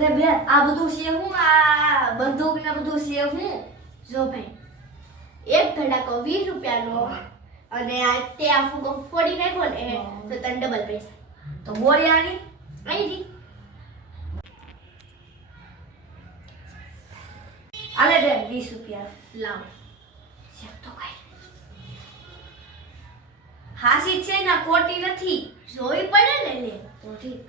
અરે બેન આ બધું છે હું આ બંદૂક ને બધું છે હું જો ભાઈ એક ધડાકો 20 રૂપિયાનો અને આ તે આ ફૂગો ફોડી નાખો ને તો તને ડબલ પૈસા તો બોલ્યાની અહીંથી આલે બેન 20 રૂપિયા લાવ શેક તો કઈ હાસી છે ને ખોટી નથી જોઈ પડે ને લે તો ઠીક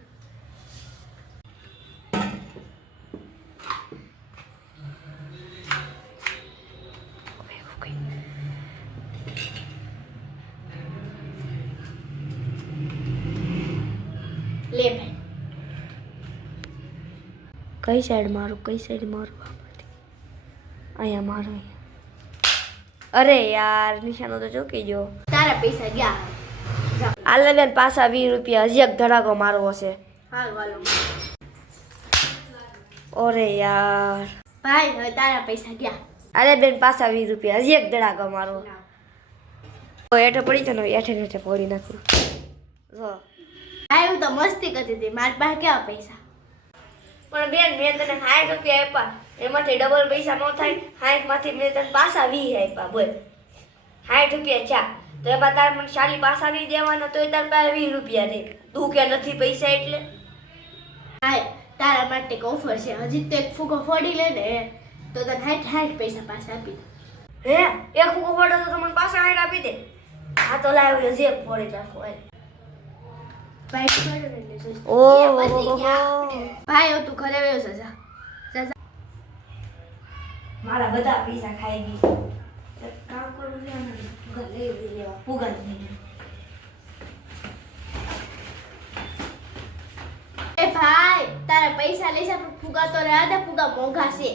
લે ભાઈ કઈ સાઈડ મારું અહીંયા મારું અરે યાર નિશાનો તો ચોકી ગયો તારા પૈસા ગયા જા આલે બેન પાછા 20 રૂપિયા હજી એક ધડાકો મારવો છે હાલ વાલો ઓરે યાર ભાઈ હવે તારા પૈસા ગયા આલે બેન પાછા 20 રૂપિયા હજી એક ધડાકો મારવો હેઠે પડી છે ને હેઠે પડી નાખું જો ભાઈ હું તો મસ્તી કરતી હતી મારી પાસે કેવા પૈસા પણ બેન મેં તને 60 રૂપિયા આપ્યા એમાંથી ડબલ પૈસા ન થાય 60 માંથી મેં તને પાછા 20 આપ્યા બોલ 60 રૂપિયા ચા તો એમાં તાર મને શાલી પાછા નહીં દેવાના તો તાર પાસે 20 રૂપિયા રે તું કે નથી પૈસા એટલે ભાઈ તારા માટે એક ઓફર છે હજી તો એક ફૂગો ફોડી લે ને તો તને 60 પૈસા પાછા આપી દે હે એક ફૂકો ફોડો તો મને પાછા 60 આપી દે આ તો લાવ જે ફોડી નાખો ભાઈ છોડો ને એટલે ઓહો. ભાઈ તું ઘરે વયો જા જા જા મારા બધા પૈસા ખાઈ ગઈ એક કામ કરું ને ફુગા લઈ લેવા ફુગા જ નહીં એ ભાઈ તારા પૈસા લઈ જા પણ ફુગા તો રહ્યા દે ફુગા મોંઘા છે